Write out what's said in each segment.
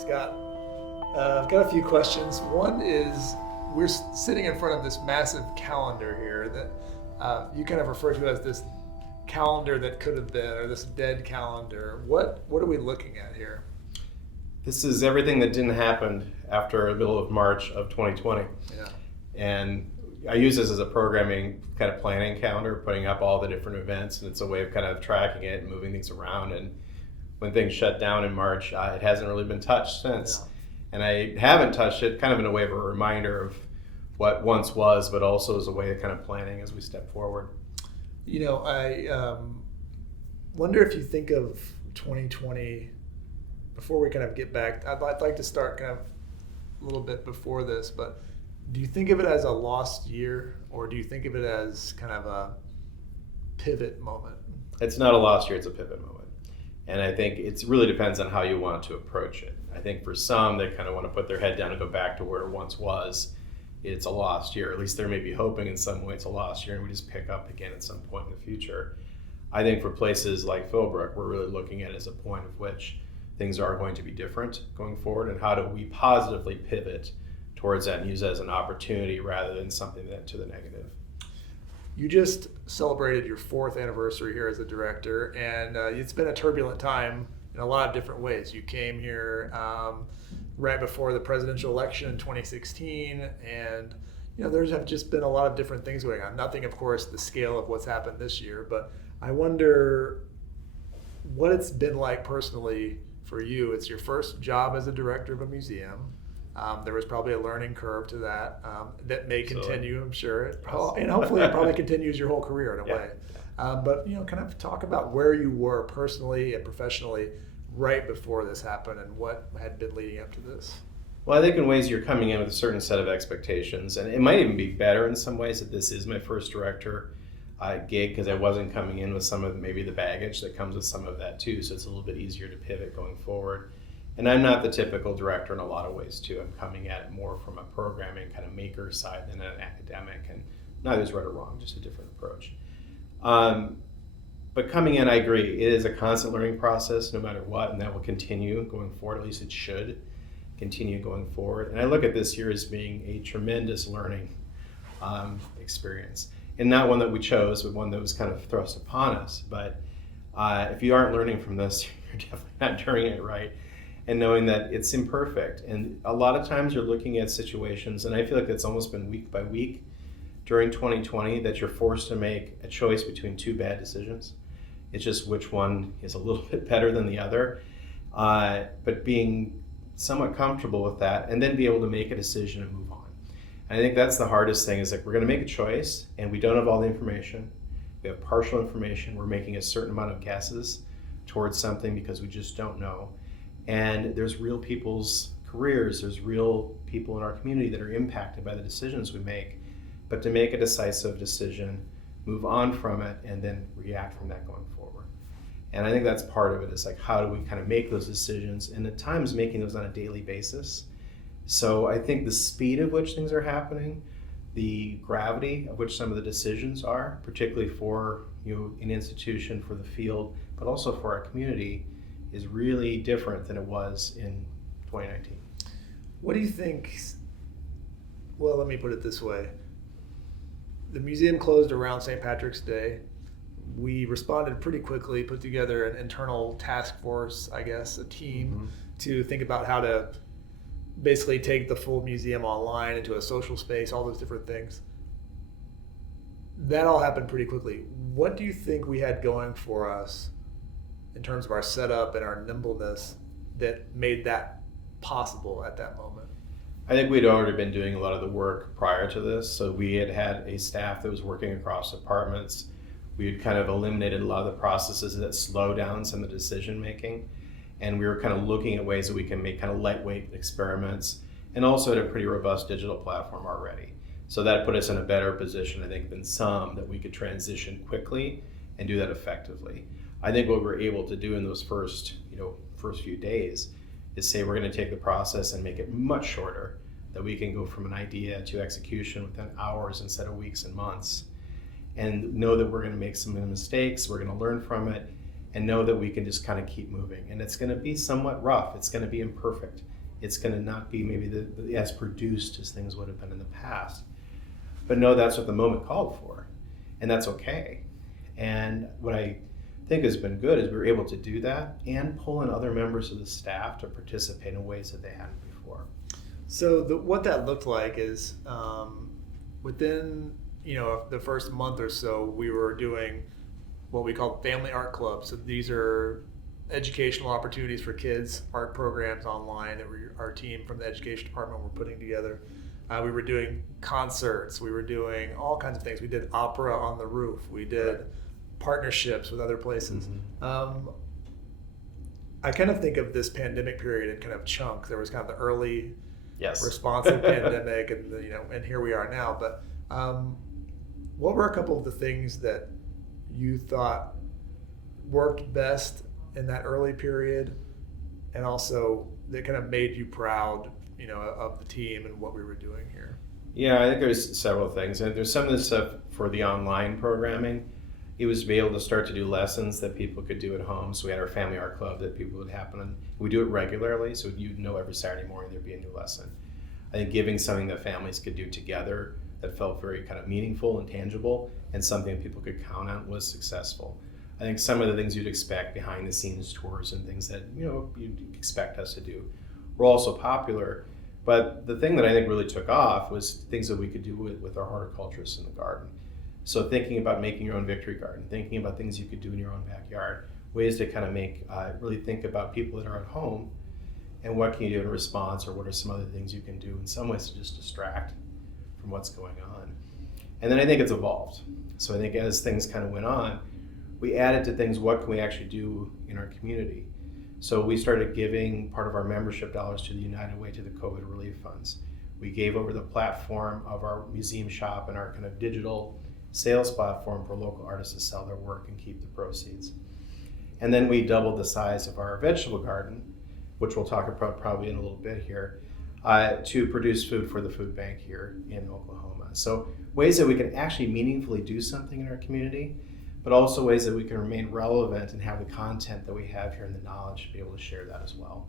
Scott. I've got a few questions. One is, we're sitting in front of this massive calendar here that you kind of refer to as this calendar that could have been, or this dead calendar. What are we looking at here? This is everything that didn't happen after the middle of March of 2020. Yeah. And I use this as a programming kind of planning calendar, putting up all the different events, and it's a way of kind of tracking it and moving things around. And when things shut down in March, it hasn't really been touched since. Yeah. And I haven't touched it kind of in a way of a reminder of what once was, but also as a way of kind of planning as we step forward. You know, I wonder if you think of 2020, before we kind of get back, I'd like to start kind of a little bit before this, but do you think of it as a lost year, or do you think of it as kind of a pivot moment? It's not a lost year, it's a pivot moment. And I think it really depends on how you want to approach it. I think for some, they kind of want to put their head down and go back to where it once was. It's a lost year. At least they may be hoping in some way it's a lost year and we just pick up again at some point in the future. I think for places like Philbrook, we're really looking at it as a point of which things are going to be different going forward, and how do we positively pivot towards that and use it as an opportunity rather than something that to the negative. You just celebrated your 4th anniversary here as a director, and it's been a turbulent time in a lot of different ways. You came here right before the presidential election in 2016, and there's have just been a lot of different things going on. Nothing, of course, the scale of what's happened this year, but I wonder what it's been like personally for you. It's your first job as a director of a museum. There was probably a learning curve to that that may continue, I'm sure. And hopefully it probably continues your whole career in a way. But kind of talk about where you were personally and professionally right before this happened and what had been leading up to this. Well, I think in ways you're coming in with a certain set of expectations, and it might even be better in some ways that this is my first director gig, because I wasn't coming in with some of maybe the baggage that comes with some of that too, so it's a little bit easier to pivot going forward. And I'm not the typical director in a lot of ways too. I'm coming at it more from a programming kind of maker side than an academic, and neither is right or wrong, just a different approach. But coming in, I agree, it is a constant learning process no matter what, and that will continue going forward. At least it should continue going forward. And I look at this year as being a tremendous learning experience, and not one that we chose, but one that was kind of thrust upon us. But if you aren't learning from this, you're definitely not doing it right. And knowing that it's imperfect. And a lot of times you're looking at situations, and I feel like it's almost been week by week during 2020 that you're forced to make a choice between 2 bad decisions. It's just which one is a little bit better than the other. But being somewhat comfortable with that, and then be able to make a decision and move on. And I think that's the hardest thing, is like we're going to make a choice and we don't have all the information. We have partial information. We're making a certain amount of guesses towards something because we just don't know. And there's real people's careers, there's real people in our community that are impacted by the decisions we make. But to make a decisive decision, move on from it, and then react from that going forward. And I think that's part of it, is like, how do we kind of make those decisions, and at times making those on a daily basis. So I think the speed at which things are happening, the gravity of which some of the decisions are, particularly for an institution, for the field, but also for our community, is really different than it was in 2019. What do you think? Well, let me put it this way. The museum closed around St. Patrick's Day. We responded pretty quickly, put together an internal task force, I guess, a team, to think about how to basically take the full museum online into a social space, all those different things. That all happened pretty quickly. What do you think we had going for us in terms of our setup and our nimbleness that made that possible at that moment? I think we'd already been doing a lot of the work prior to this. So we had a staff that was working across departments. We had kind of eliminated a lot of the processes that slow down some of the decision making. And we were kind of looking at ways that we can make kind of lightweight experiments, and also had a pretty robust digital platform already. So that put us in a better position, I think, than some, that we could transition quickly and do that effectively. I think what we're able to do in those first few days is say we're going to take the process and make it much shorter, that we can go from an idea to execution within hours instead of weeks and months, and know that we're going to make some mistakes, we're going to learn from it, and know that we can just kind of keep moving. And it's going to be somewhat rough. It's going to be imperfect. It's going to not be maybe as produced as things would have been in the past. But know that's what the moment called for, and that's okay. And what I think has been good is we were able to do that and pull in other members of the staff to participate in ways that they hadn't before. So what that looked like is within the first month or so, we were doing what we call family art clubs. So these are educational opportunities for kids, art programs online that our team from the education department were putting together. We were doing concerts. We were doing all kinds of things. We did opera on the roof. We did partnerships with other places. I kind of think of this pandemic period in kind of chunks. There was kind of the early responsive pandemic, and and here we are now. But what were a couple of the things that you thought worked best in that early period, and also that kind of made you proud, of the team and what we were doing here? Yeah, I think there's several things. And there's some of the stuff for the online programming. It was to be able to start to do lessons that people could do at home. So we had our family art club that people would happen, and we do it regularly. So you'd know every Saturday morning there'd be a new lesson. I think giving something that families could do together that felt very kind of meaningful and tangible and something that people could count on was successful. I think some of the things you'd expect, behind the scenes tours and things that you'd expect us to do, were also popular. But the thing that I think really took off was things that we could do with our horticulturists in the garden. So thinking about making your own victory garden, thinking about things you could do in your own backyard, ways to kind of really think about people that are at home and what can you do in response, or what are some other things you can do in some ways to just distract from what's going on. And then I think it's evolved. So I think as things kind of went on, we added to things, what can we actually do in our community? So we started giving part of our membership dollars to the United Way to the COVID relief funds. We gave over the platform of our museum shop and our kind of digital sales platform for local artists to sell their work and keep the proceeds. And then we doubled the size of our vegetable garden, which we'll talk about probably in a little bit here, to produce food for the food bank here in Oklahoma. So ways that we can actually meaningfully do something in our community, but also ways that we can remain relevant and have the content that we have here and the knowledge to be able to share that as well.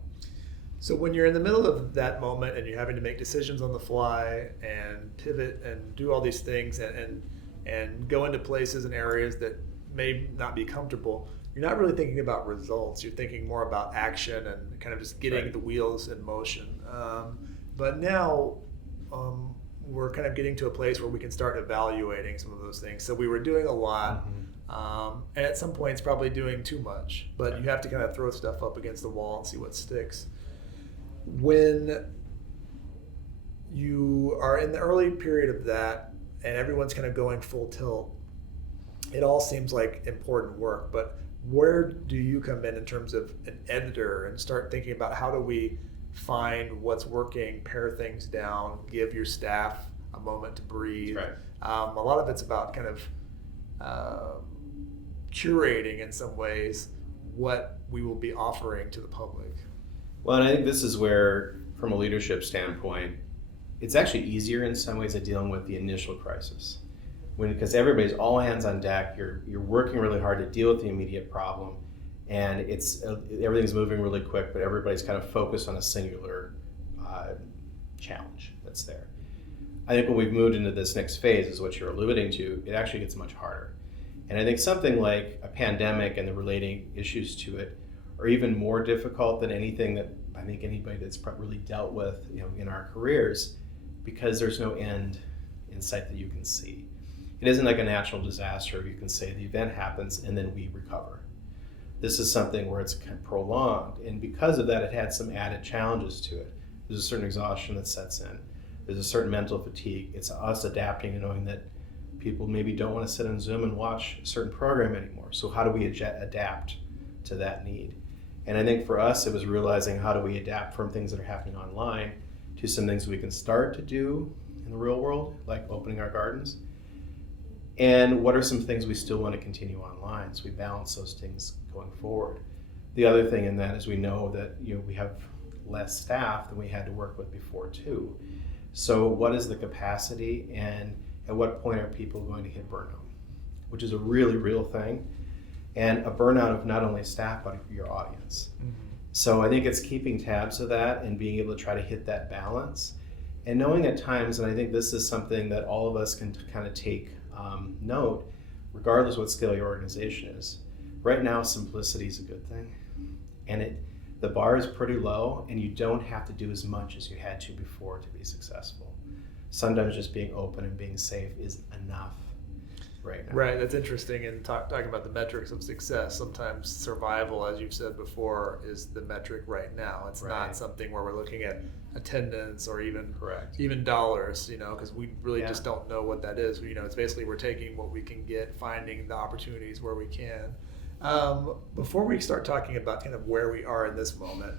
So when you're in the middle of that moment and you're having to make decisions on the fly and pivot and do all these things and go into places and areas that may not be comfortable, you're not really thinking about results. You're thinking more about action and kind of just getting the wheels in motion. But now we're kind of getting to a place where we can start evaluating some of those things. So we were doing a lot. And at some points probably doing too much, but you have to kind of throw stuff up against the wall and see what sticks. When you are in the early period of that and everyone's kind of going full tilt, it all seems like important work, but where do you come in terms of an editor and start thinking about how do we find what's working, pare things down, give your staff a moment to breathe? A lot of it's about kind of curating in some ways what we will be offering to the public. Well, and I think this is where, from a leadership standpoint, it's actually easier in some ways at dealing with the initial crisis. Because everybody's all hands on deck, you're working really hard to deal with the immediate problem, and everything's moving really quick, but everybody's kind of focused on a singular challenge that's there. I think when we've moved into this next phase, is what you're alluding to, it actually gets much harder. And I think something like a pandemic and the relating issues to it are even more difficult than anything that I think anybody that's really dealt with in our careers, because there's no end in sight that you can see. It isn't like a natural disaster. You can say the event happens and then we recover. This is something where it's kind of prolonged, and because of that, it had some added challenges to it. There's a certain exhaustion that sets in. There's a certain mental fatigue. It's us adapting and knowing that people maybe don't want to sit on Zoom and watch a certain program anymore. So how do we adapt to that need? And I think for us, it was realizing how do we adapt from things that are happening online to some things we can start to do in the real world, like opening our gardens. And what are some things we still want to continue online? So we balance those things going forward. The other thing in that is we know that we have less staff than we had to work with before too. So what is the capacity, and at what point are people going to hit burnout? Which is a really real thing. and a burnout of not only staff, but your audience. So I think it's keeping tabs of that and being able to try to hit that balance. And knowing at times, and I think this is something that all of us can kind of take note, regardless what scale your organization is. Right now, simplicity is a good thing. And the bar is pretty low, and you don't have to do as much as you had to before to be successful. Sometimes just being open and being safe is enough right now. Right, that's interesting. And talking about the metrics of success, sometimes survival, as you've said before, is the metric right now. It's not something where we're looking at attendance or even dollars, because we really just don't know what that is. It's basically we're taking what we can get, finding the opportunities where we can. Before we start talking about kind of where we are in this moment,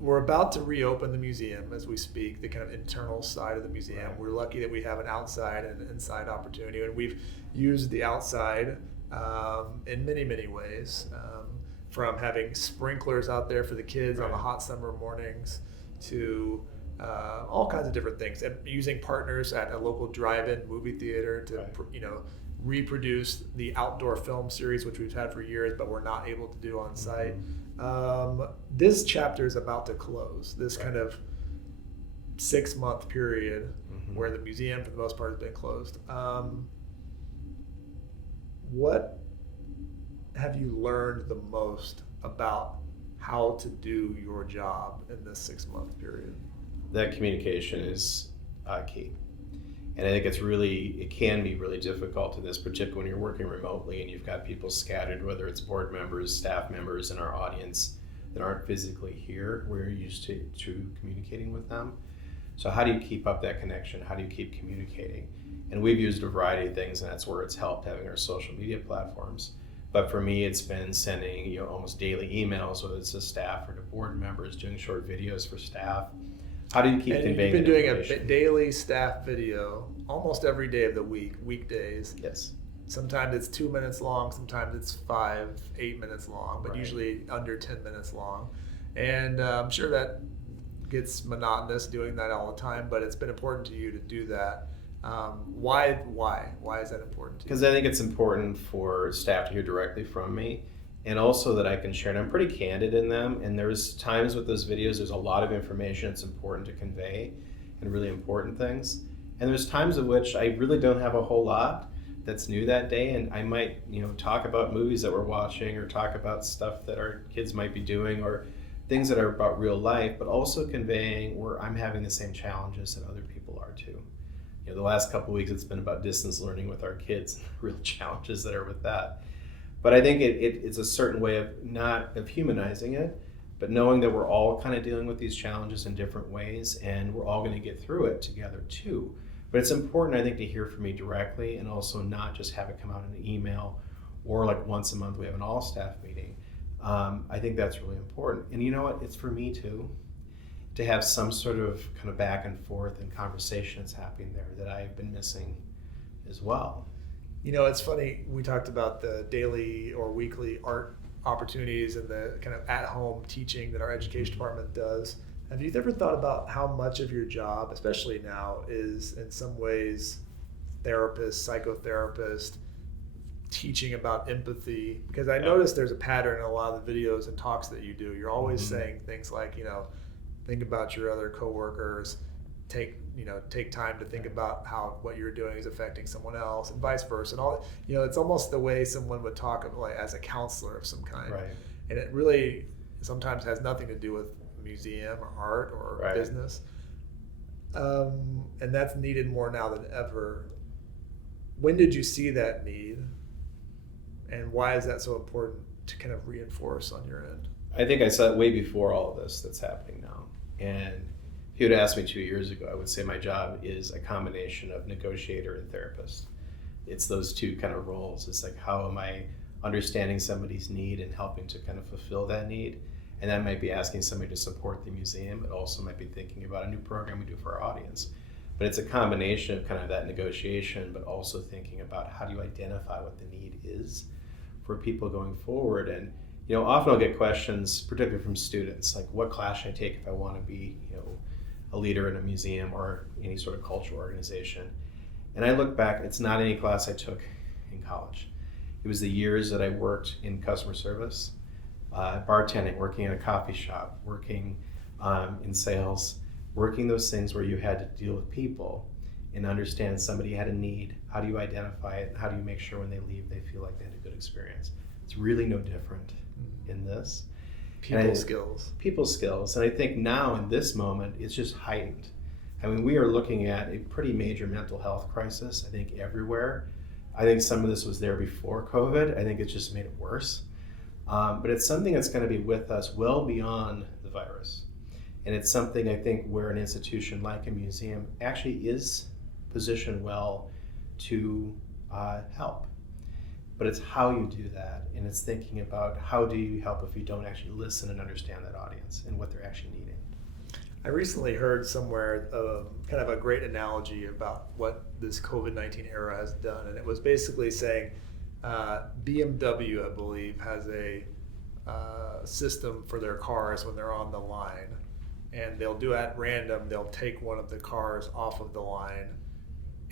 we're about to reopen the museum as we speak, the kind of internal side of the museum. Right. We're lucky that we have an outside and an inside opportunity, and we've used the outside in many, many ways, from having sprinklers out there for the kids on the hot summer mornings to all kinds of different things, and using partners at a local drive-in movie theater to reproduce the outdoor film series, which we've had for years, but we're not able to do on site. This chapter is about to close, this kind of 6-month period where the museum, for the most part, has been closed. What have you learned the most about how to do your job in this 6-month period? That communication is key. And I think it can be really difficult in this, particularly when you're working remotely and you've got people scattered, whether it's board members, staff members in our audience that aren't physically here. We're used to communicating with them. So how do you keep up that connection? How do you keep communicating? And we've used a variety of things, and that's where it's helped, having our social media platforms. But for me, it's been sending almost daily emails, whether it's to staff or to board members, doing short videos for staff. How do you keep conveying? You've been doing a daily staff video almost every day of the week, weekdays. Yes. Sometimes it's 2 minutes long, sometimes it's 8 minutes long, but usually under 10 minutes long. And I'm sure that gets monotonous doing that all the time, but it's been important to you to do that. Why is that important to you? Because I think it's important for staff to hear directly from me, and also that I can share. And I'm pretty candid in them, and there's times with those videos, there's a lot of information it's important to convey and really important things. And there's times of which I really don't have a whole lot that's new that day, and I might talk about movies that we're watching or talk about stuff that our kids might be doing or things that are about real life, but also conveying where I'm having the same challenges that other people are too. The last couple of weeks it's been about distance learning with our kids and the real challenges that are with that. But I think it's a certain way of humanizing it, but knowing that we're all kind of dealing with these challenges in different ways, and we're all going to get through it together too. But it's important, I think, to hear from me directly, and also not just have it come out in an email or like once a month we have an all-staff meeting. I think that's really important. And you know what? It's for me too, to have some sort of kind of back and forth and conversation that's happening there that I've been missing as well. It's funny, we talked about the daily or weekly art opportunities and the kind of at-home teaching that our education department does. Have you ever thought about how much of your job, especially now, is in some ways therapist, psychotherapist, teaching about empathy? Because I noticed there's a pattern in a lot of the videos and talks that you do. You're always saying things like, think about your other coworkers, take time to think about how what you're doing is affecting someone else, and vice versa. And all it's almost the way someone would talk of like as a counselor of some kind. Right. And it really sometimes has nothing to do with museum or art or business. And that's needed more now than ever. When did you see that need? And why is that so important to kind of reinforce on your end? I think I saw it way before all of this that's happening now. And if you had asked me 2 years ago, I would say my job is a combination of negotiator and therapist. It's those two kind of roles. It's like, how am I understanding somebody's need and helping to kind of fulfill that need? And that might be asking somebody to support the museum. It also might be thinking about a new program we do for our audience. But it's a combination of kind of that negotiation, but also thinking about how do you identify what the need is for people going forward. And often I'll get questions, particularly from students, like what class should I take if I want to be a leader in a museum or any sort of cultural organization. And I look back, it's not any class I took in college. It was the years that I worked in customer service, bartending, working in a coffee shop, working in sales, working those things where you had to deal with people and understand somebody had a need. How do you identify it? How do you make sure when they leave they feel like they had a good experience? It's really no different in this. People skills. People skills. And I think now in this moment, it's just heightened. I mean, we are looking at a pretty major mental health crisis, I think, everywhere. I think some of this was there before COVID. I think it's just made it worse. But it's something that's going to be with us well beyond the virus. And it's something I think where an institution like a museum actually is positioned well to help. But it's how you do that, and it's thinking about how do you help if you don't actually listen and understand that audience and what they're actually needing. I recently heard somewhere kind of a great analogy about what this COVID-19 era has done, and it was basically saying BMW, I believe, has a system for their cars when they're on the line, and they'll do at random, they'll take one of the cars off of the line,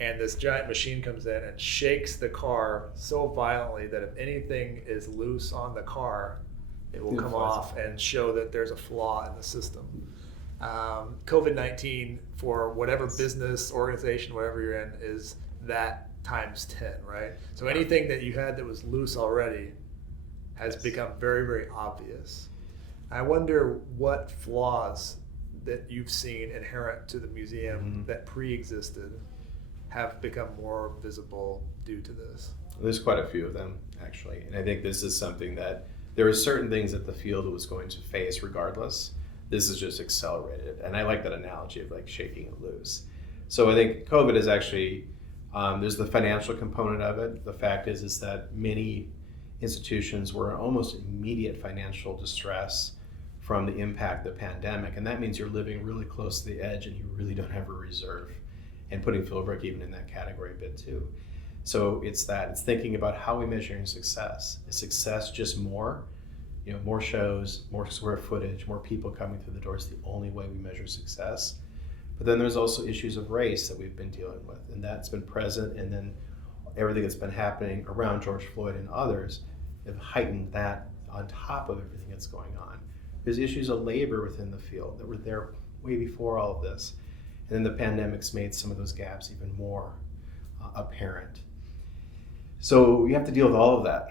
and this giant machine comes in and shakes the car so violently that if anything is loose on the car, it will come off and show that there's a flaw in the system. COVID-19, for whatever business, organization, whatever you're in, is that times 10, right? So anything that you had that was loose already has become very, very obvious. I wonder what flaws that you've seen inherent to the museum that pre-existed have become more visible due to this. There's quite a few of them, actually. And I think this is something that there are certain things that the field was going to face regardless. This is just accelerated. And I like that analogy of like shaking it loose. So I think COVID is actually, there's the financial component of it. The fact is that many institutions were in almost immediate financial distress from the impact of the pandemic. And that means you're living really close to the edge and you really don't have a reserve. And putting Philbrook even in that category a bit too. So it's thinking about how we measuring success. Is success just more? More shows, more square footage, more people coming through the door is the only way we measure success. But then there's also issues of race that we've been dealing with, and that's been present, and then everything that's been happening around George Floyd and others have heightened that on top of everything that's going on. There's issues of labor within the field that were there way before all of this. And then the pandemic's made some of those gaps even more apparent. So you have to deal with all of that,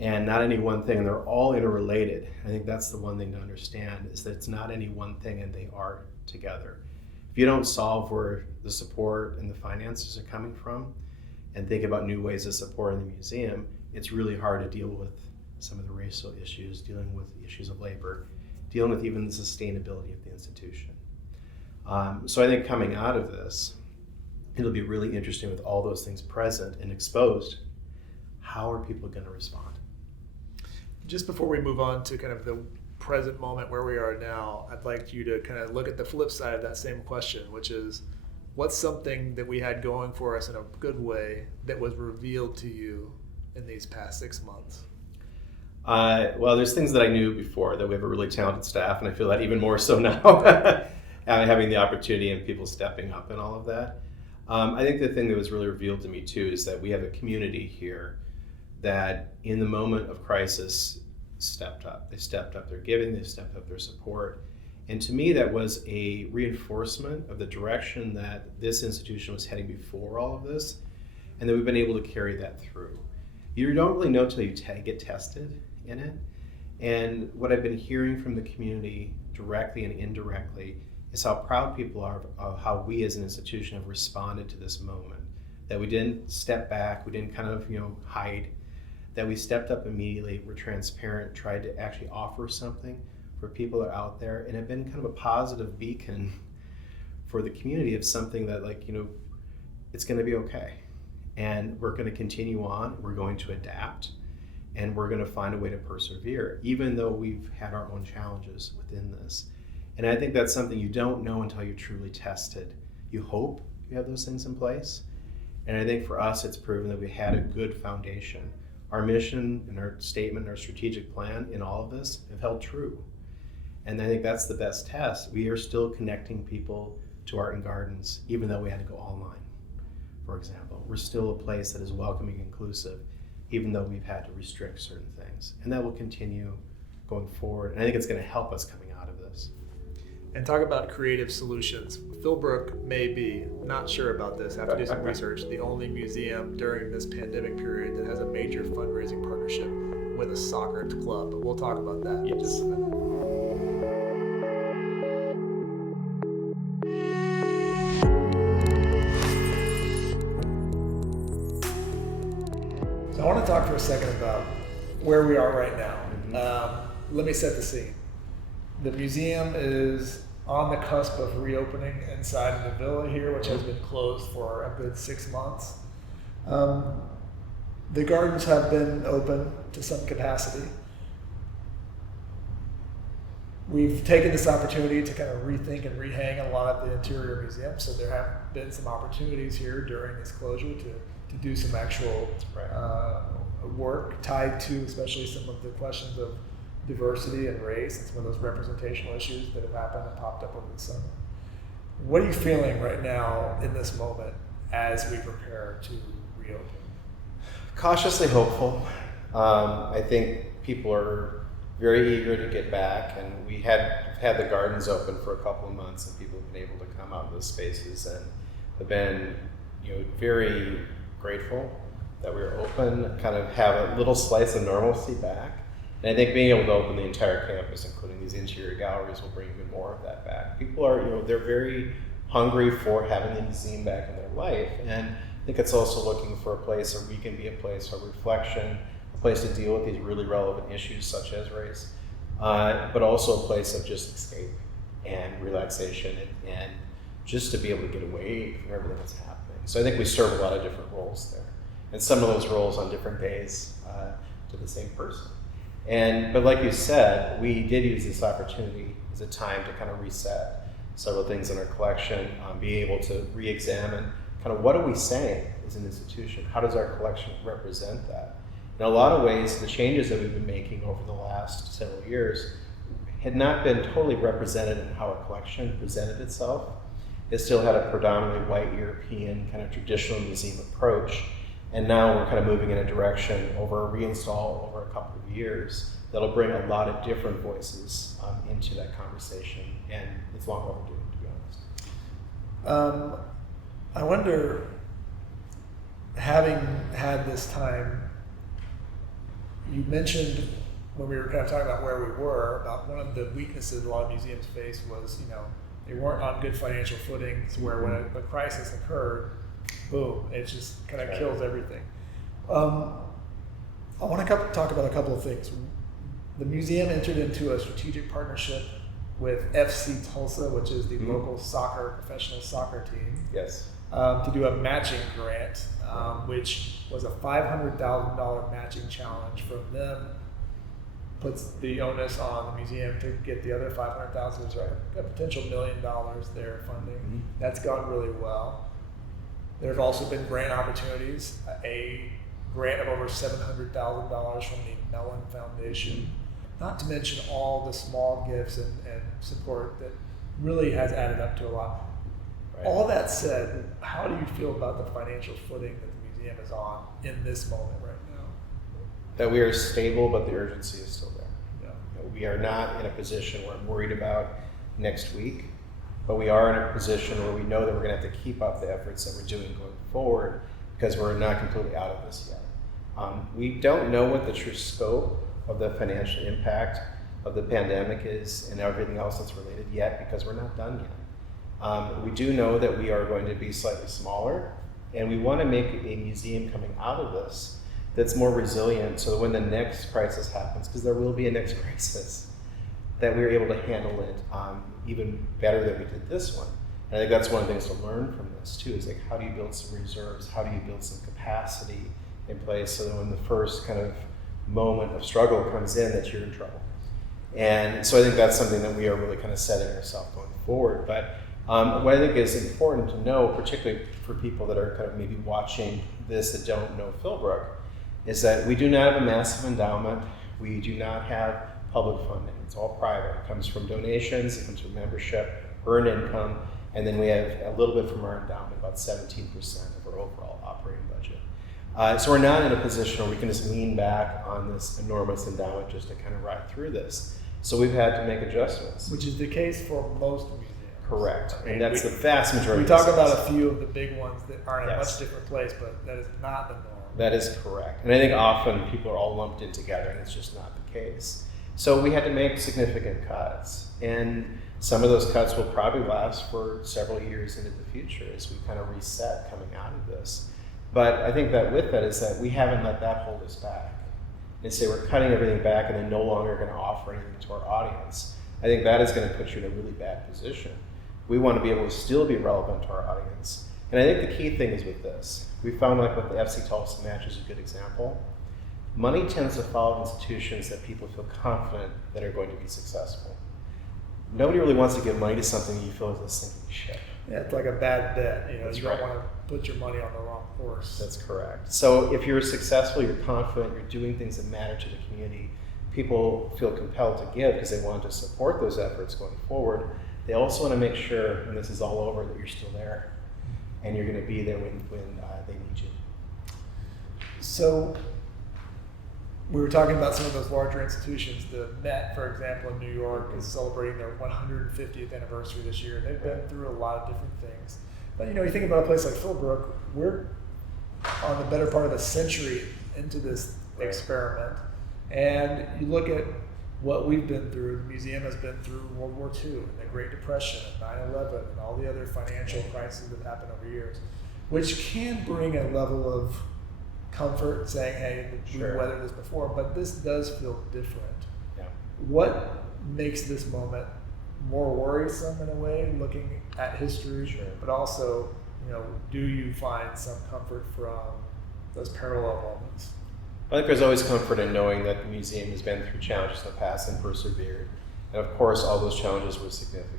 and not any one thing, and they're all interrelated. I think that's the one thing to understand, is that it's not any one thing and they are together. If you don't solve where the support and the finances are coming from and think about new ways of supporting the museum, it's really hard to deal with some of the racial issues, dealing with issues of labor, dealing with even the sustainability of the institution. So I think coming out of this, it'll be really interesting with all those things present and exposed. How are people going to respond? Just before we move on to kind of the present moment where we are now, I'd like you to kind of look at the flip side of that same question, which is, what's something that we had going for us in a good way that was revealed to you in these past 6 months? Well, there's things that I knew before, that we have a really talented staff, and I feel that even more so now, having the opportunity and people stepping up and all of that. I think the thing that was really revealed to me too is that we have a community here that in the moment of crisis stepped up. They stepped up their giving, they stepped up their support. And to me, that was a reinforcement of the direction that this institution was heading before all of this, and that we've been able to carry that through. You don't really know till you get tested in it. And what I've been hearing from the community directly and indirectly is how proud people are of how we as an institution have responded to this moment. That we didn't step back, we didn't kind of hide, that we stepped up immediately, we're transparent, tried to actually offer something for people that are out there, and have been kind of a positive beacon for the community of something that it's going to be okay. And we're going to continue on, we're going to adapt, and we're going to find a way to persevere, even though we've had our own challenges within this. And I think that's something you don't know until you're truly tested. You hope you have those things in place. And I think for us, it's proven that we had a good foundation. Our mission and our statement, and our strategic plan in all of this have held true. And I think that's the best test. We are still connecting people to art and gardens, even though we had to go online, for example. We're still a place that is welcoming, inclusive, even though we've had to restrict certain things. And that will continue going forward. And I think it's going to help us coming out of this. And talk about creative solutions. Philbrook may be, not sure about this, have to do some research, the only museum during this pandemic period that has a major fundraising partnership with a soccer club. But we'll talk about that in just a minute. So I want to talk for a second about where we are right now. Let me set the scene. The museum is on the cusp of reopening inside the villa here, which has been closed for a good 6 months. The gardens have been open to some capacity. We've taken this opportunity to kind of rethink and rehang a lot of the interior museum, so there have been some opportunities here during this closure to do some actual work tied to especially some of the questions of diversity and race and some of those representational issues that have happened and popped up over the summer. What are you feeling right now in this moment as we prepare to reopen? Cautiously hopeful. I think people are very eager to get back, and we had the gardens open for a couple of months, and people have been able to come out of those spaces and have been, very grateful that we were open, kind of have a little slice of normalcy back. And I think being able to open the entire campus, including these interior galleries, will bring even more of that back. People are, they're very hungry for having the museum back in their life. And I think it's also looking for a place where we can be a place of reflection, a place to deal with these really relevant issues such as race, but also a place of just escape and relaxation and just to be able to get away from everything that's happening. So I think we serve a lot of different roles there. And some of those roles on different days to the same person. But like you said, we did use this opportunity as a time to kind of reset several things in our collection, be able to re-examine kind of what are we saying as an institution? How does our collection represent that? In a lot of ways, the changes that we've been making over the last several years had not been totally represented in how our collection presented itself. It still had a predominantly white European kind of traditional museum approach. And now we're kind of moving in a direction over a reinstall over a couple of years that'll bring a lot of different voices into that conversation, and it's long overdue, to be honest. I wonder, having had this time, you mentioned when we were kind of talking about where we were, about one of the weaknesses a lot of museums face was, they weren't on good financial footing, to where when a crisis occurred, boom, it just kind of kills everything. I want to talk about a couple of things. The museum entered into a strategic partnership with FC Tulsa, which is the local professional soccer team. Yes. To do a matching grant, which was a $500,000 matching challenge from them. Puts the onus on the museum to get the other $500,000, is a potential $1 million they're funding. That's gone really well. There have also been grant opportunities, a grant of over $700,000 from the Mellon Foundation, not to mention all the small gifts and support that really has added up to a lot. Right. All that said, how do you feel about the financial footing that the museum is on in this moment right now? That we are stable, but the urgency is still there. Yeah. We are not in a position where I'm worried about next week. But we are in a position where we know that we're going to have to keep up the efforts that we're doing going forward because we're not completely out of this yet. We don't know what the true scope of the financial impact of the pandemic is and everything else that's related yet because we're not done yet. We do know that we are going to be slightly smaller, and we want to make a museum coming out of this that's more resilient so that when the next crisis happens, because there will be a next crisis, that we were able to handle it even better than we did this one. And I think that's one of the things to learn from this too, is like, how do you build some reserves? How do you build some capacity in place so that when the first kind of moment of struggle comes in, that you're in trouble? And so I think that's something that we are really kind of setting ourselves going forward. But what I think is important to know, particularly for people that are kind of maybe watching this that don't know Philbrook, is that we do not have a massive endowment. We do not have public funding. It's all private. It comes from donations, it comes from membership, earned income, and then we have a little bit from our endowment, about 17% of our overall operating budget. So we're not in a position where we can just lean back on this enormous endowment just to kind of ride through this. So we've had to make adjustments. Which is the case for most museums. Correct. I mean, And that's the vast majority. We talk about a few of the big ones that are in a Yes. much different place, but that is not the norm. That is correct. And I think often people are all lumped in together, and it's just not the case. So we had to make significant cuts. And some of those cuts will probably last for several years into the future as we kind of reset coming out of this. But I think that with that is that we haven't let that hold us back. And say we're cutting everything back and then no longer going to offer anything to our audience. I think that is going to put you in a really bad position. We want to be able to still be relevant to our audience. And I think the key thing is with this. We found like with the FC Tulsa match is a good example. Money tends to follow institutions that people feel confident that are going to be successful. Nobody really wants to give money to something you feel is a sinking ship. Yeah, it's like a bad bet. You know, That's you don't right. want to put your money on the wrong horse. That's correct. So if you're successful, you're confident, you're doing things that matter to the community, people feel compelled to give because they want to support those efforts going forward. They also want to make sure, when this is all over, that you're still there and you're going to be there when they need you. So we were talking about some of those larger institutions. The Met, for example, in New York is celebrating their 150th anniversary this year. They've been through a lot of different things. But you know, you think about a place like Philbrook, we're on the better part of a century into this Right. experiment. And you look at what we've been through. The museum has been through World War II, and the Great Depression, and 9/11, and all the other financial crises that happened over years, which can bring a level of comfort saying, hey, Sure. we've weathered this before, but this does feel different. Yeah. What makes this moment more worrisome in a way, looking at history, Sure. but also, you know, do you find some comfort from those parallel moments? I think there's always comfort in knowing that the museum has been through challenges in the past and persevered. And of course, all those challenges were significant.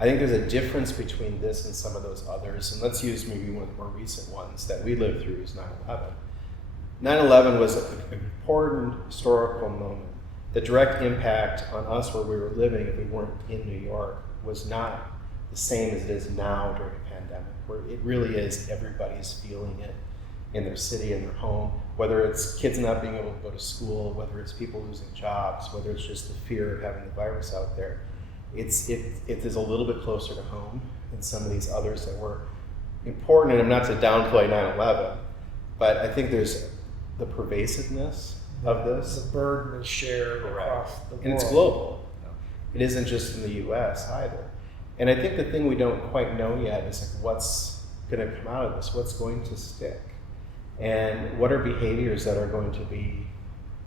I think there's a difference between this and some of those others. And let's use maybe one of the more recent ones that we lived through is 9/11. 9/11 was an important historical moment. The direct impact on us where we were living if we weren't in New York was not the same as it is now during a pandemic, where it really is everybody's feeling it in their city, in their home, whether it's kids not being able to go to school, whether it's people losing jobs, whether it's just the fear of having the virus out there. It is a little bit closer to home than some of these others that were important, and I'm not to downplay 9/11, but I think there's the pervasiveness of this. The burden is shared Correct. across the world. And it's global. Yeah. It isn't just in the US either. And I think the thing we don't quite know yet is like what's going to come out of this, what's going to stick, and what are behaviors that are going to be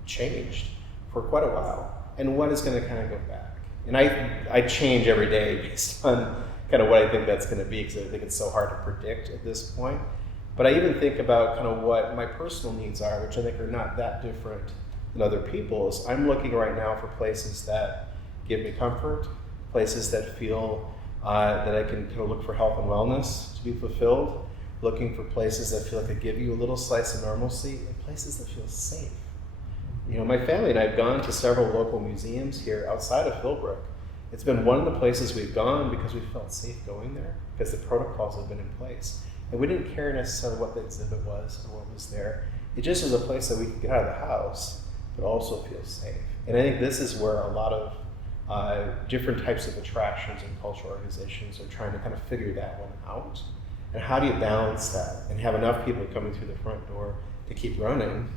changed for quite a while, and what is going to kind of go back. And I change every day based on kind of what I think that's going to be, because I think it's so hard to predict at this point. But I even think about kind of what my personal needs are, which I think are not that different than other people's. I'm looking right now for places that give me comfort, places that feel that I can kind of look for health and wellness to be fulfilled, looking for places that feel like they give you a little slice of normalcy, and places that feel safe. You know, my family and I have gone to several local museums here outside of Philbrook. It's been one of the places we've gone because we felt safe going there, because the protocols have been in place. And we didn't care necessarily what the exhibit was or what was there. It just was a place that we could get out of the house, but also feel safe. And I think this is where a lot of different types of attractions and cultural organizations are trying to kind of figure that one out. And how do you balance that and have enough people coming through the front door to keep running,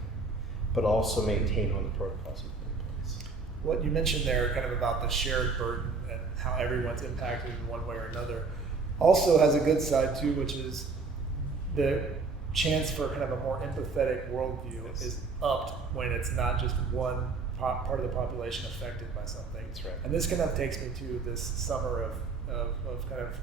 but also maintain all the protocols we've put in place? What you mentioned there, kind of about the shared burden and how everyone's impacted in one way or another, also has a good side too, which is the chance for kind of a more empathetic worldview is upped when it's not just one part of the population affected by something. That's right. And this kind of takes me to this summer of kind of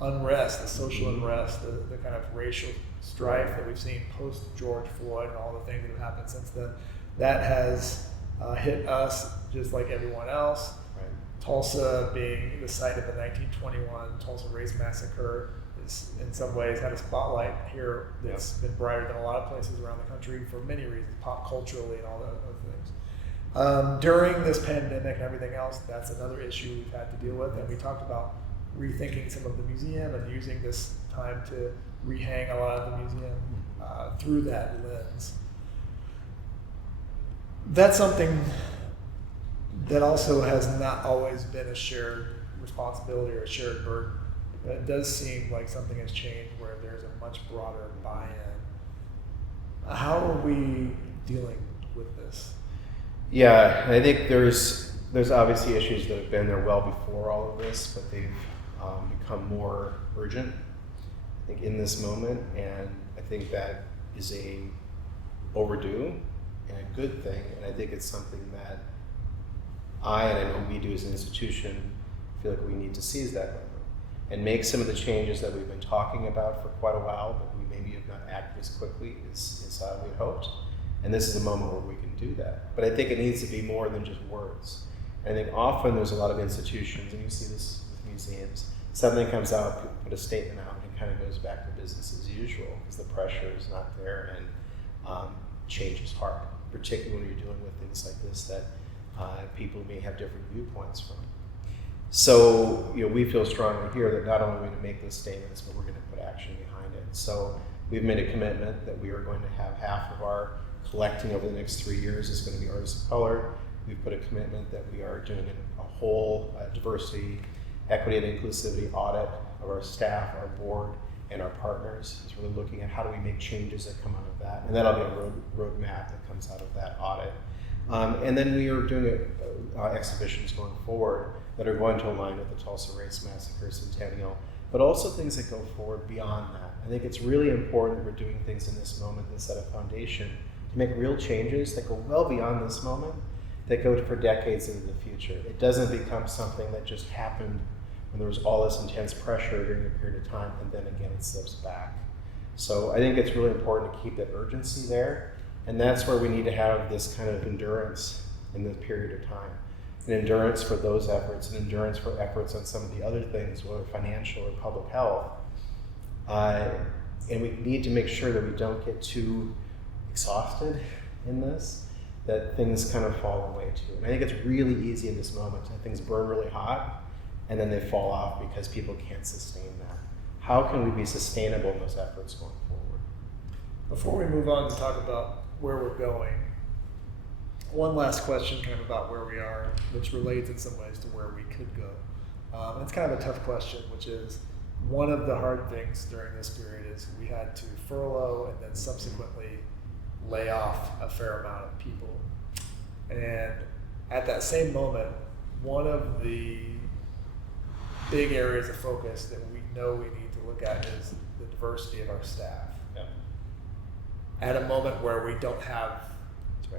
unrest, the social unrest, the kind of racial strife that we've seen post George Floyd and all the things that have happened since then. That has hit us just like everyone else. Right. Tulsa being the site of the 1921 Tulsa Race Massacre is in some ways had a spotlight here that's been brighter than a lot of places around the country for many reasons, pop culturally and all the other things. During this pandemic and everything else, that's another issue we've had to deal with, and we talked about rethinking some of the museum and using this time to rehang a lot of the museum through that lens. That's something that also has not always been a shared responsibility or a shared burden. But it does seem like something has changed where there's a much broader buy-in. How are we dealing with this? Yeah, I think there's obviously issues that have been there well before all of this, but they've become more urgent, I think, in this moment, and I think that is a overdue and a good thing, and I think it's something that and I know we do as an institution, feel like we need to seize that moment and make some of the changes that we've been talking about for quite a while, but we maybe have not acted as quickly as we had hoped. And this is a moment where we can do that. But I think it needs to be more than just words. I think often there's a lot of institutions, and you see this with museums, something comes out, people put a statement out, and it kind of goes back to business as usual because the pressure is not there, and change is hard, particularly when you're dealing with things like this that people may have different viewpoints from. So, we feel strongly here that not only are we going to make those statements, but we're going to put action behind it. So we've made a commitment that we are going to have half of our collecting over the next 3 years is going to be artists of color. We've put a commitment that we are doing a whole diversity, equity, and inclusivity audit of our staff, our board, and our partners. It's really looking at how do we make changes that come out of that, and that'll be a roadmap that comes out of that audit. And then we are doing exhibitions going forward that are going to align with the Tulsa Race Massacre Centennial, but also things that go forward beyond that. I think it's really important that we're doing things in this moment that set a foundation to make real changes that go well beyond this moment, that go for decades into the future. It doesn't become something that just happened when there was all this intense pressure during a period of time, and then again it slips back. So I think it's really important to keep that urgency there. And that's where we need to have this kind of endurance in this period of time. An endurance for those efforts, an endurance for efforts on some of the other things, whether financial or public health. And we need to make sure that we don't get too exhausted in this, that things kind of fall away too. And I think it's really easy in this moment to have things burn really hot and then they fall off because people can't sustain that. How can we be sustainable in those efforts going forward? Before we move on to talk about where we're going, one last question kind of about where we are, which relates in some ways to where we could go. It's kind of a tough question, which is one of the hard things during this period is we had to furlough and then subsequently lay off a fair amount of people. And at that same moment, one of the big areas of focus that we know we need to look at is the diversity of our staff. Yeah. At a moment where we don't have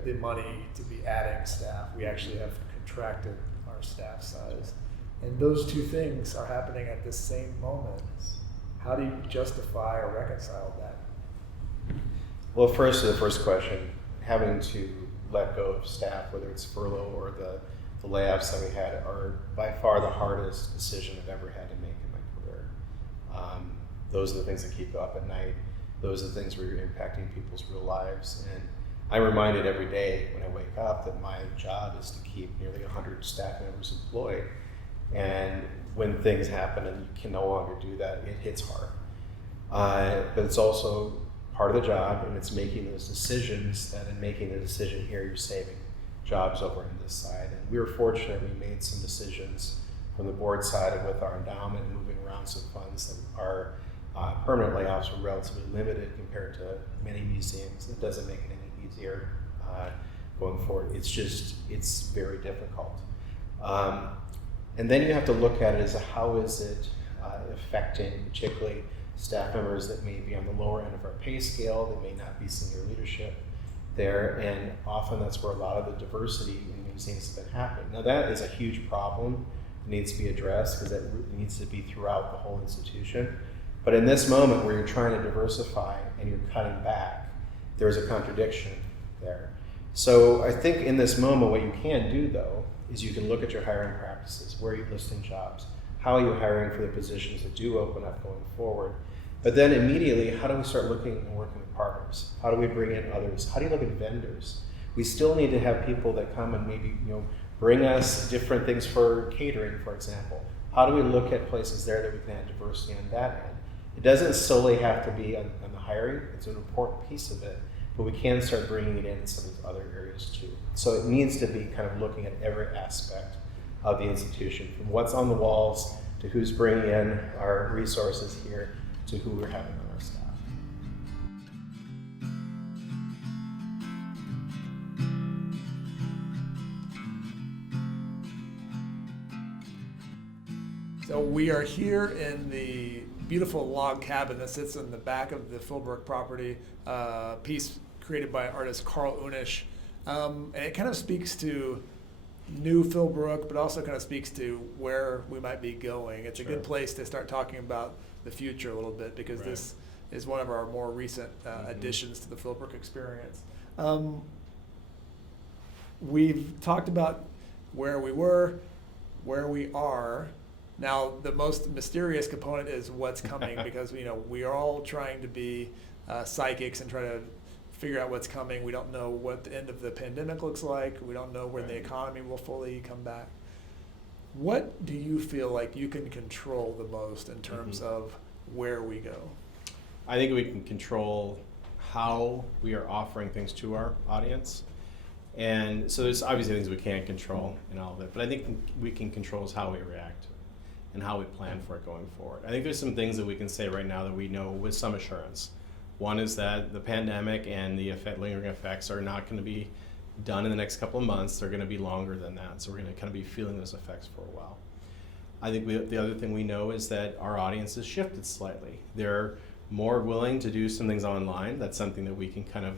the money to be adding staff, we actually have contracted our staff size. And those two things are happening at the same moment. How do you justify or reconcile that? Well, first, to the first question, having to let go of staff, whether it's furlough or the layoffs that we had, are by far the hardest decision I've ever had to make in my career. Those are the things that keep you up at night. Those are the things where you're impacting people's real lives. And I'm reminded every day when I wake up that my job is to keep nearly 100 staff members employed. And when things happen and you can no longer do that, it hits hard. But it's also part of the job, and it's making those decisions that in making the decision here, you're saving jobs over on this side. And we were fortunate we made some decisions from the board side and with our endowment, moving around some funds that our permanent layoffs were relatively limited compared to many museums. It doesn't make it any easier going forward. It's very difficult. And then you have to look at it as how is it affecting particularly staff members that may be on the lower end of our pay scale, that may not be senior leadership there, and often that's where a lot of the diversity in museums has been happening. Now that is a huge problem that needs to be addressed because that needs to be throughout the whole institution. But in this moment where you're trying to diversify and you're cutting back, there's a contradiction there. So I think in this moment what you can do though is you can look at your hiring practices. Where are you listing jobs? How are you hiring for the positions that do open up going forward? But then immediately, how do we start looking and working with partners? How do we bring in others? How do you look at vendors? We still need to have people that come and maybe bring us different things for catering, for example. How do we look at places there that we can add diversity on that end? It doesn't solely have to be on the hiring. It's an important piece of it, but we can start bringing it in some of these other areas too. So it needs to be kind of looking at every aspect of the institution, from what's on the walls to who's bringing in our resources here to who we're having on our staff. So we are here in the beautiful log cabin that sits in the back of the Philbrook property, piece created by artist Carl Unisch. And it kind of speaks to new Philbrook, but also kind of speaks to where we might be going. It's a good place to start talking about the future a little bit, because this is one of our more recent additions to the Philbrook experience. We've talked about where we were, where we are. Now, the most mysterious component is what's coming, because we are all trying to be psychics and try to figure out what's coming. We don't know what the end of the pandemic looks like. We don't know when the economy will fully come back. What do you feel like you can control the most in terms of where we go? I think we can control how we are offering things to our audience. And so there's obviously things we can't control in all of it, but I think we can control is how we react to it and how we plan for it going forward. I think there's some things that we can say right now that we know with some assurance. One is that the pandemic and the lingering effects are not going to be done in the next couple of months. They're going to be longer than that. So we're going to kind of be feeling those effects for a while. I think the other thing we know is that our audience has shifted slightly. They're more willing to do some things online. That's something that we can kind of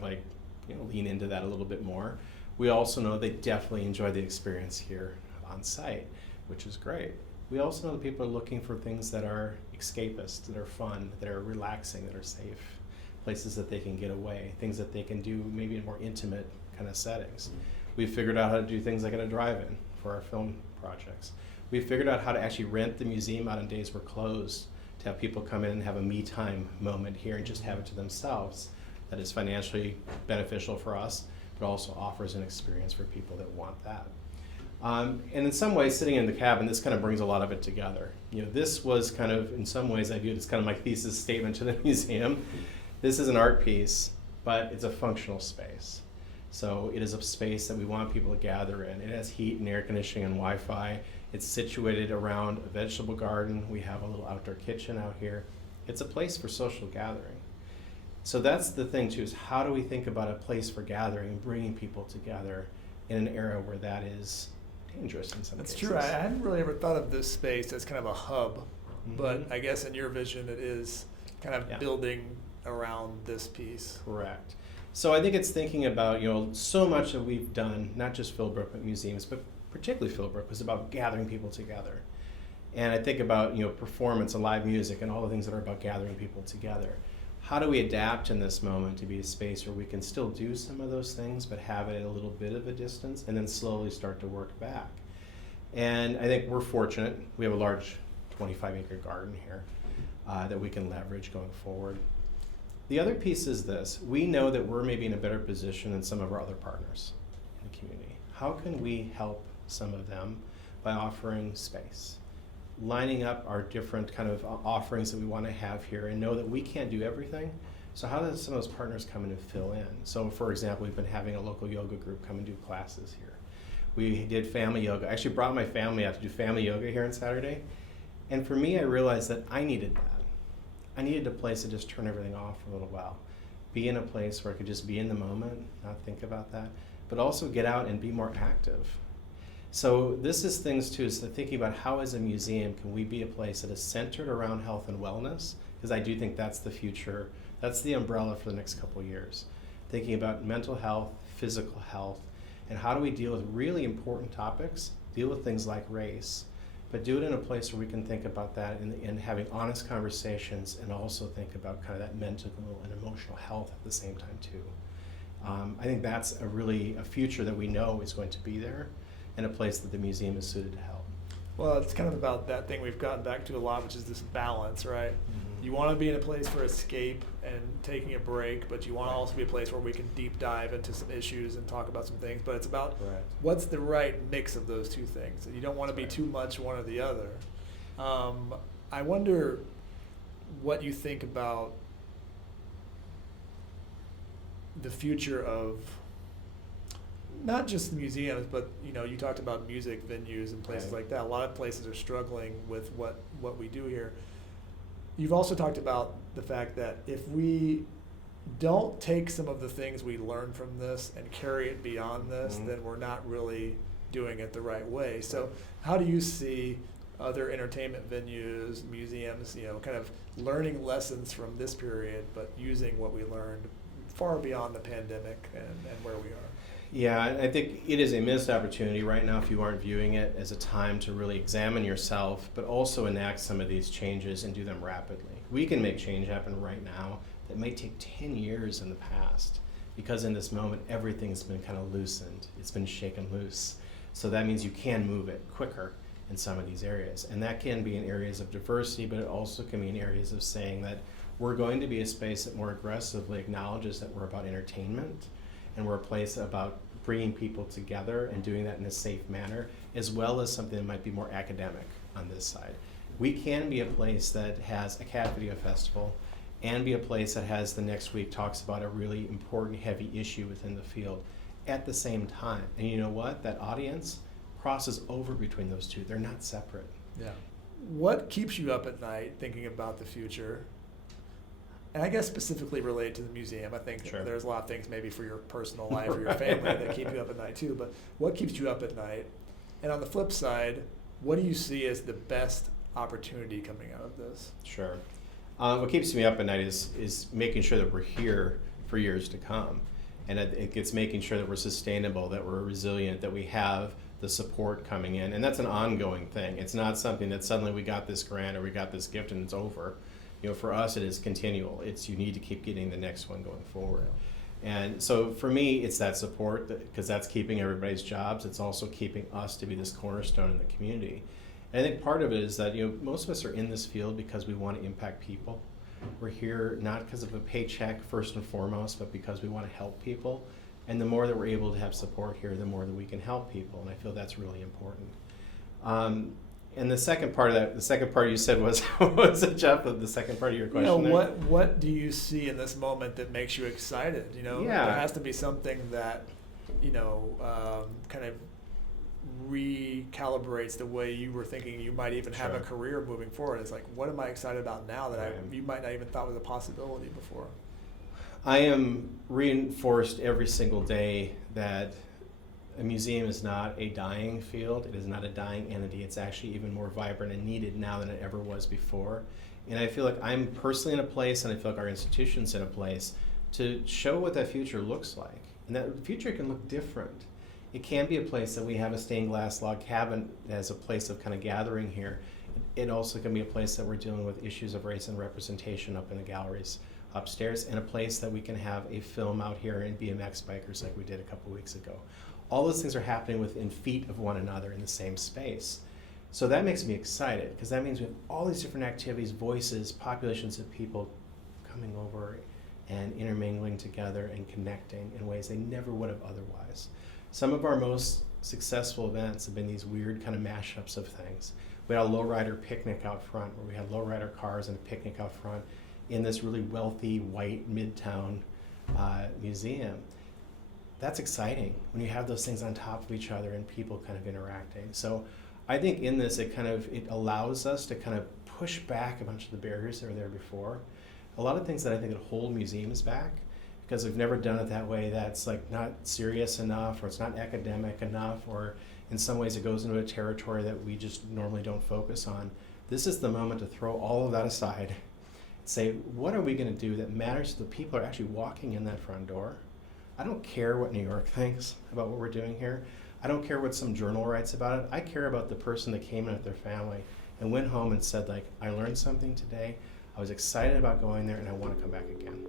lean into that a little bit more. We also know they definitely enjoy the experience here on site, which is great. We also know that people are looking for things that are escapist, that are fun, that are relaxing, that are safe. Places that they can get away, things that they can do maybe in more intimate kind of settings. We've figured out how to do things like at a drive-in for our film projects. We've figured out how to actually rent the museum out on days we're closed, to have people come in and have a me time moment here and just have it to themselves. That is financially beneficial for us, but also offers an experience for people that want that. And in some ways, sitting in the cabin, this kind of brings a lot of it together. This was kind of, in some ways, I view it as kind of my thesis statement to the museum. This is an art piece, but it's a functional space. So it is a space that we want people to gather in. It has heat and air conditioning and Wi-Fi. It's situated around a vegetable garden. We have a little outdoor kitchen out here. It's a place for social gathering. So that's the thing too, is how do we think about a place for gathering and bringing people together in an era where that is dangerous in some cases. That's true. I hadn't really ever thought of this space as kind of a hub, but I guess in your vision it is kind of building around this piece. Correct. So I think it's thinking about, so much that we've done, not just Philbrook, but museums, but particularly Philbrook, was about gathering people together. And I think about, performance and live music and all the things that are about gathering people together. How do we adapt in this moment to be a space where we can still do some of those things, but have it at a little bit of a distance, and then slowly start to work back? And I think we're fortunate. We have a large 25-acre garden here that we can leverage going forward. The other piece is this. We know that we're maybe in a better position than some of our other partners in the community. How can we help some of them by offering space? Lining up our different kind of offerings that we want to have here, and know that we can't do everything. So how does some of those partners come in and fill in? So for example, we've been having a local yoga group come and do classes here. We did family yoga. I actually brought my family out to do family yoga here on Saturday. And for me, I realized that I needed that. I needed a place to just turn everything off for a little while. Be in a place where I could just be in the moment, not think about that, but also get out and be more active. So this is things too, is thinking about how as a museum can we be a place that is centered around health and wellness, because I do think that's the future, that's the umbrella for the next couple of years. Thinking about mental health, physical health, and how do we deal with really important topics, deal with things like race, but do it in a place where we can think about that and having honest conversations, and also think about kind of that mental and emotional health at the same time too. I think that's a future that we know is going to be there, and a place that the museum is suited to help. Well, it's kind of about that thing we've gotten back to a lot, which is this balance, right? You want to be in a place for escape and taking a break, but you want to also be a place where we can deep dive into some issues and talk about some things. But it's about what's the right mix of those two things. And you don't want to be too much one or the other. I wonder, what you think about the future of not just museums, but you talked about music venues and places Right. like that. A lot of places are struggling with what we do here. You've also talked about the fact that if we don't take some of the things we learn from this and carry it beyond this, Mhm. then we're not really doing it the right way. So how do you see other entertainment venues, museums, kind of learning lessons from this period, but using what we learned far beyond the pandemic and where we are? Yeah, I think it is a missed opportunity right now if you aren't viewing it as a time to really examine yourself, but also enact some of these changes and do them rapidly. We can make change happen right now that may take 10 years in the past, because in this moment everything's been kind of loosened, it's been shaken loose. So that means you can move it quicker in some of these areas. And that can be in areas of diversity, but it also can be in areas of saying that we're going to be a space that more aggressively acknowledges that we're about entertainment, and we're a place about bringing people together and doing that in a safe manner, as well as something that might be more academic on this side. We can be a place that has a cat video festival and be a place that has the next week talks about a really important, heavy issue within the field at the same time. And you know what? That audience crosses over between those two. They're not separate. Yeah. What keeps you up at night thinking about the future? And I guess specifically related to the museum. I think Sure. there's a lot of things maybe for your personal life or your family that keep you up at night too. But what keeps you up at night? And on the flip side, what do you see as the best opportunity coming out of this? Sure. What keeps me up at night is making sure that we're here for years to come. And it's making sure that we're sustainable, that we're resilient, that we have the support coming in. And that's an ongoing thing. It's not something that suddenly we got this grant or we got this gift and it's over. For us, it is continual. You need to keep getting the next one going forward. And so for me, it's that support, because that's keeping everybody's jobs. It's also keeping us to be this cornerstone in the community. And I think part of it is that most of us are in this field because we want to impact people. We're here not because of a paycheck first and foremost, but because we want to help people. And the more that we're able to have support here, the more that we can help people. And I feel that's really important. And the second part you said was, what was it, Jeff? The second part of your question there? What do you see in this moment that makes you excited? Yeah. There has to be something that, kind of recalibrates the way you were thinking you might even have a Sure. career moving forward. It's like, what am I excited about now that Right. you might not even thought was a possibility before? I am reinforced every single day that a museum is not a dying field. It is not a dying entity. It's actually even more vibrant and needed now than it ever was before. And I feel like I'm personally in a place, and I feel like our institution's in a place, to show what that future looks like. And that future can look different. It can be a place that we have a stained glass log cabin as a place of kind of gathering here. It also can be a place that we're dealing with issues of race and representation up in the galleries upstairs, and a place that we can have a film out here and BMX bikers like we did a couple weeks ago. All those things are happening within feet of one another in the same space. So that makes me excited, because that means we have all these different activities, voices, populations of people coming over and intermingling together and connecting in ways they never would have otherwise. Some of our most successful events have been these weird kind of mashups of things. We had a lowrider picnic out front, where we had lowrider cars and a picnic out front in this really wealthy white midtown museum. That's exciting when you have those things on top of each other and people kind of interacting. So I think in this, it allows us to kind of push back a bunch of the barriers that were there before. A lot of things that I think that hold museums back, because we've never done it that way, that's like not serious enough, or it's not academic enough, or in some ways it goes into a territory that we just normally don't focus on. This is the moment to throw all of that aside and say, what are we going to do that matters to the people who are actually walking in that front door? I don't care what New York thinks about what we're doing here. I don't care what some journal writes about it. I care about the person that came in with their family and went home and said, like, I learned something today. I was excited about going there, and I want to come back again.